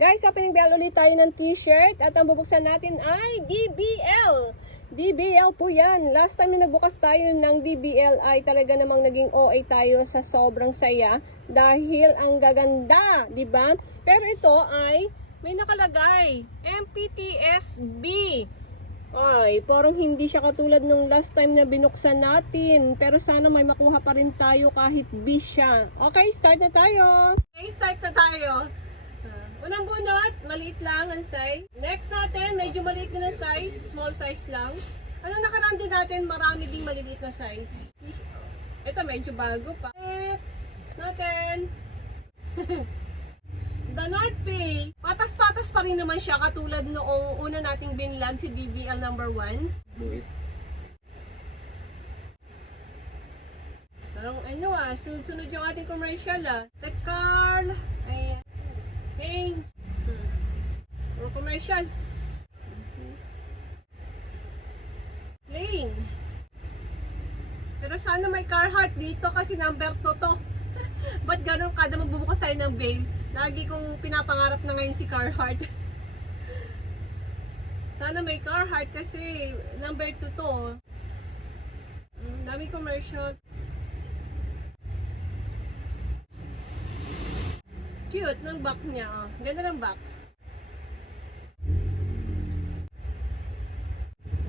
Guys, opening bell ulit tayo ng t-shirt at ang bubuksan natin ay DBL. DBL po yan. Last time na nagbukas tayo ng DBL ay talaga namang naging OA tayo sa sobrang saya dahil ang gaganda, di ba? Pero ito ay may nakalagay MPTSB. Ay, parang hindi siya katulad nung last time na binuksan natin. Pero sana may makuha pa rin tayo kahit B siya. Okay, start na tayo. Okay, start na tayo. Unang bunot, maliit lang ang size. Next natin, medyo maliit din ang size. Small size lang. Ano nakaraan din natin, marami ding maliliit na size. Ito medyo bago pa. Next natin. The North Face. Patas-patas pa rin naman siya katulad noong una nating binlog si DBL number 1. Parang ano sunod yung ating commercial The Carl. Ayan. Hanes. Or commercial. Plain. Pero sana may Carhartt dito kasi number 2 to. Ba't ganun kada magbubukas tayo ng bail? Lagi kong pinapangarap na ngayon si Carhartt. Sana may Carhartt kasi number 2 to. Dami commercial. Cute ng back niya. Ganda ng back.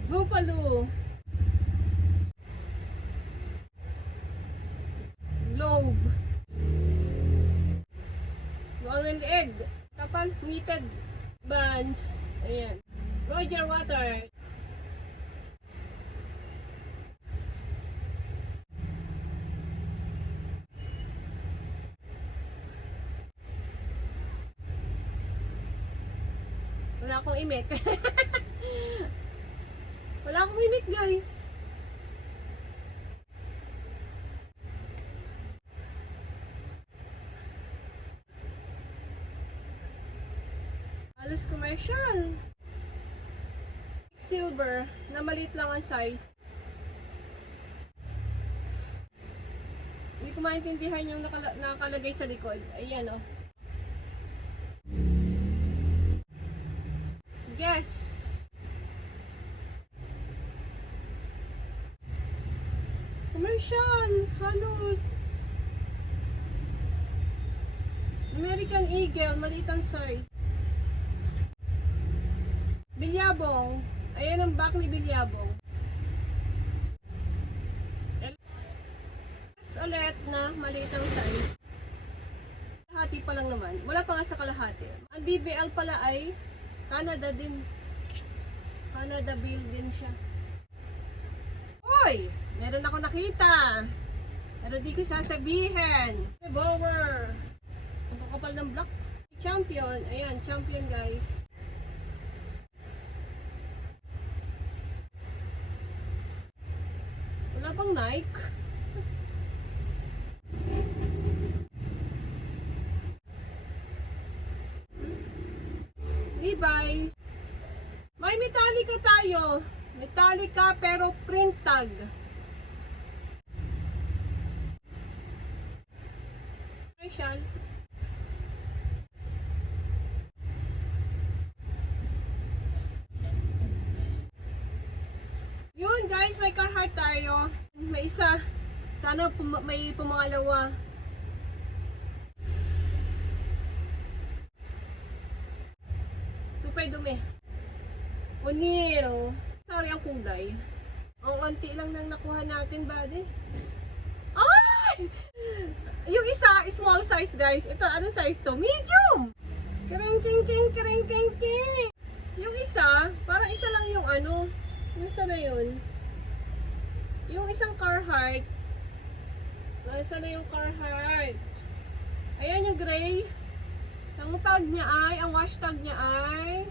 Buffalo. Globe. Golden egg. Kapal, knitted bands. Ayan. Roger Water. Wala akong imik. Wala akong imik, guys. Halos commercial. Silver, na maliit lang ang size. Hindi ko maintindihan yung nakalagay sa likod. Ayan Yes. Commercial. Halos. American Eagle. Maliit ang size. Bilyabong. Ayan ang back ni Bilyabong. Ulit na maliit ang size. Kalahati pa lang naman. Wala pa nga sa kalahati. Ang DBL pala ay Canada din. Canada bill din siya. Uy! Meron ako nakita. Pero di ko sasabihin. Bower. Ang kakapal ng black. Champion. Ayan, champion guys. Wala bang Nike? Levi's. May Metallica tayo. Metallica pero print tag. Special. Yun guys, may Carhartt tayo. May isa. Sana may pumangalawa. Super dumi. O'Neal. Sorry ang kulay. Ang unti lang nang nakuha natin, buddy. Ay! Yung isa, small size guys. Ito, anong size to? Medium! Kering. Yung isa, parang isa lang yung ano. Nasa na yun? Yung isang Carhartt. Nasa na yung Carhartt? Ayan yung gray. Ang tag niya ay, ang wash tag niya ay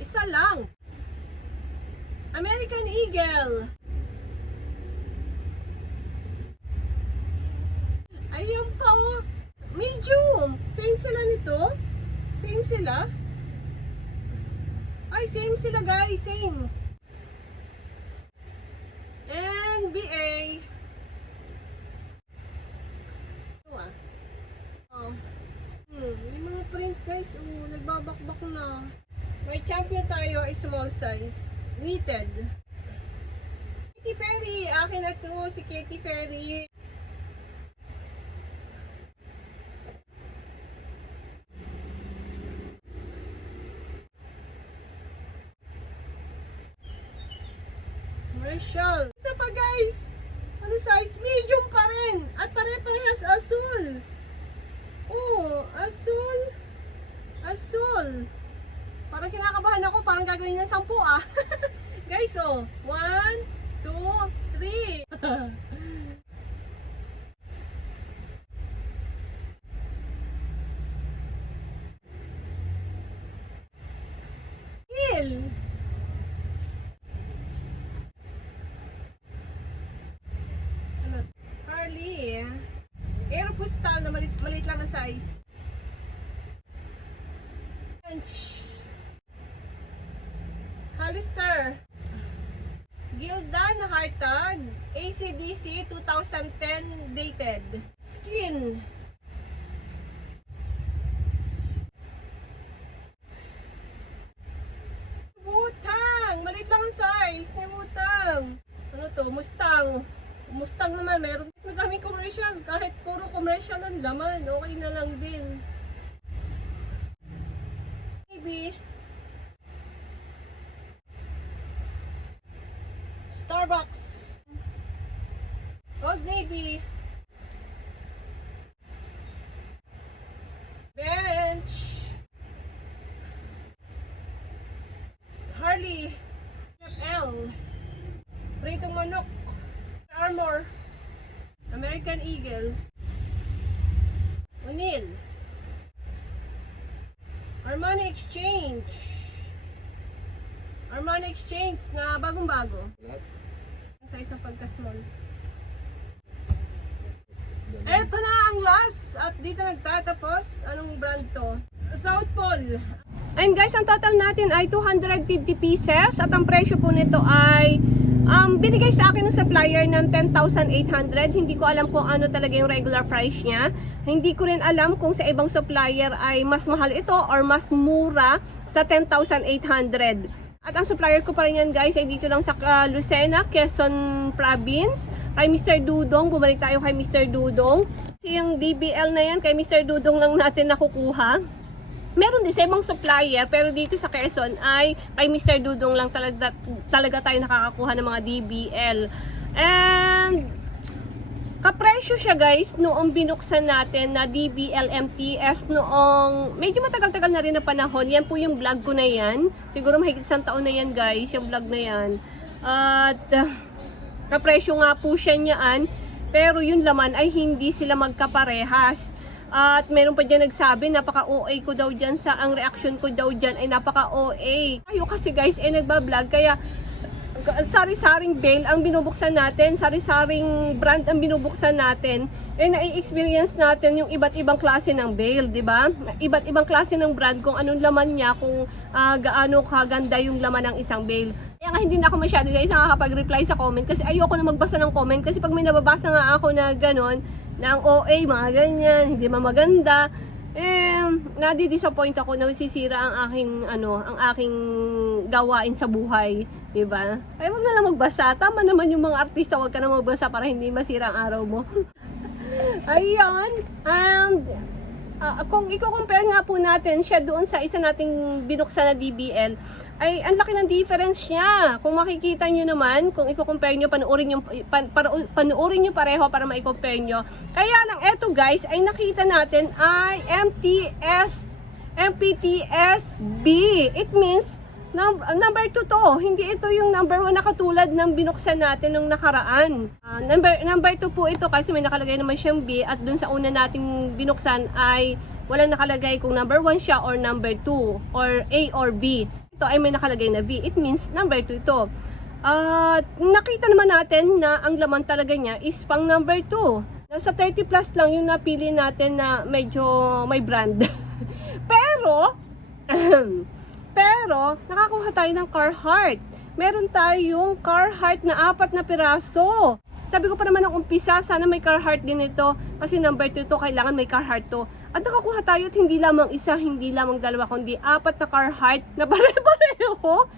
isa lang. American Eagle. Ayan pa medium. Same sila nito. Same sila. Ay, same sila guys. Same. NBA. Ito Yung mga guys. Oh, nagbabakbak na. May champion tayo, small size. Knitted. Katy Perry. Akin na to, si Katy Perry. Commercial. Isa pa guys. Ano size? Medium pa rin. At pare-parehas asul. Oh, asul. Asul. Parang kinakabahan ako. Parang gagawin ng 10 ah. Guys, oh. 1, 2, 3. Kill. Ano? Harley. Aeropostale na maliit lang ang size. Hollister. Gilda na Hartag. ACDC 2010 dated. Skin. Butang. Maliit lang ang size. Butang. Ano to? Mustang. Mustang naman. Meron madaming commercial. Kahit puro commercial ang laman. Okay na lang din. Maybe. Starbucks. Old Navy. Bench. Harley. L. Pritong manok. Armor. American Eagle. O'Neill. Armani Exchange. Armani Exchange na bagong-bago. Sa isang pagka-small. Eto na ang last. At dito nagtatapos. Anong brand to? South Pole. Ayun guys, ang total natin ay 250 pieces. At ang presyo po nito ay binigay sa akin ng supplier ng 10,800. Hindi ko alam kung ano talaga yung regular price niya. Hindi ko rin alam kung sa ibang supplier ay mas mahal ito or mas mura sa 10,800. At ang supplier ko pa rin yan guys ay dito lang sa Lucena, Quezon Province. Kay Mr. Dudong, bumalik tayo kay Mr. Dudong. Kasi yung DBL na yan, kay Mr. Dudong lang natin nakukuha. Meron din sa ibang supplier, pero dito sa Quezon ay kay Mr. Dudong lang talaga tayo nakakakuha ng mga DBL. And kapresyo siya guys noong binuksan natin na DBL MTS noong medyo matagal-tagal na rin na panahon. Yan po yung vlog ko na yan. Siguro mahigit 1 taon na yan guys, yung vlog na yan. At kapresyo nga po siya niyaan, pero yung laman ay hindi sila magkaparehas. At meron pa dyan nagsabi, napaka-OA ko daw dyan sa, ang reaction ko daw dyan ay napaka-OA. Tayo kasi guys, nagbablog, kaya sari-saring bail ang binubuksan natin, sari-saring brand ang binubuksan natin, nai-experience natin yung iba't ibang klase ng bail, di ba? Iba't ibang klase ng brand, kung anong laman niya, kung gaano kaganda yung laman ng isang bail. Kaya nga hindi na ako masyado guys nakakapag-reply sa comment kasi ayoko na magbasa ng comment kasi pag may nababasa nga ako na ganon, na ang OA, mga ganyan, hindi maganda, nadi-disappoint ako na sisira ang aking gawain sa buhay, di ba? Ay wag na lang magbasa. Tama naman yung mga artista, wag ka na magbasa para hindi masira ang araw mo. Ayun. Kung i-compare nga po natin siya doon sa isa nating binuksan na DBL, ay ang laki ng difference niya. Kung makikita nyo naman, kung i-compare nyo, panuorin nyo pareho para ma-compare nyo. Kaya lang, eto guys, ay nakita natin ay MPTS-B. It means, number 2 to. Hindi ito yung number 1 na katulad ng binuksan natin nung nakaraan. Number 2 po ito kasi may nakalagay naman siyang B at dun sa una nating binuksan ay walang nakalagay kung number 1 siya or number 2 or A or B. Ito ay may nakalagay na V. It means number 2 ito. Nakita naman natin na ang laman talaga niya is pang number 2. Sa 30 plus lang yung napili natin na medyo may brand. Pero, nakakuha tayo ng Carhartt. Meron tayong Carhartt na 4 na piraso. Sabi ko pa naman ng umpisa, sana may Carhartt din ito. Kasi number 2 to, kailangan may Carhartt to. At nakakuha tayo at hindi lamang isa, hindi lamang dalawa, kundi 4 na Carhartt na pare-pareho.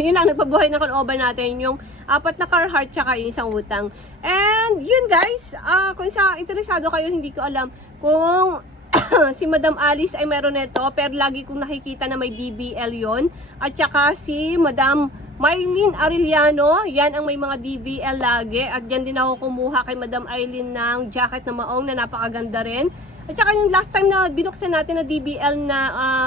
Yun lang, nagpabuhay na kalooban natin yung 4 na Carhartt tsaka yung isang utang. And yun guys, kung interesado kayo, hindi ko alam kung si Madam Alice ay meron nito, pero lagi kong nakikita na may DBL yon. At saka si Madam Mylene Arellano, yan ang may mga DBL lagi. At dyan din ako kumuha kay Madam Eileen ng jacket na maong na napakaganda rin. At saka yung last time na binuksan natin na DBL na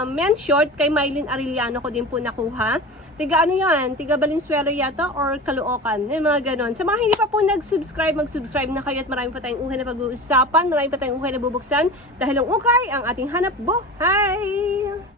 men's short, kay Mylene Arellano ko din po nakuha. Tiga ano yan? Tiga Valenzuela yata or Caloocan? Yung mga ganon. Sa mga hindi pa po nag-subscribe, mag-subscribe na kayo at marami pa tayong uhay na pag-uusapan, marami pa tayong uhay na bubuksan dahil ang ukay ang ating hanap buhay.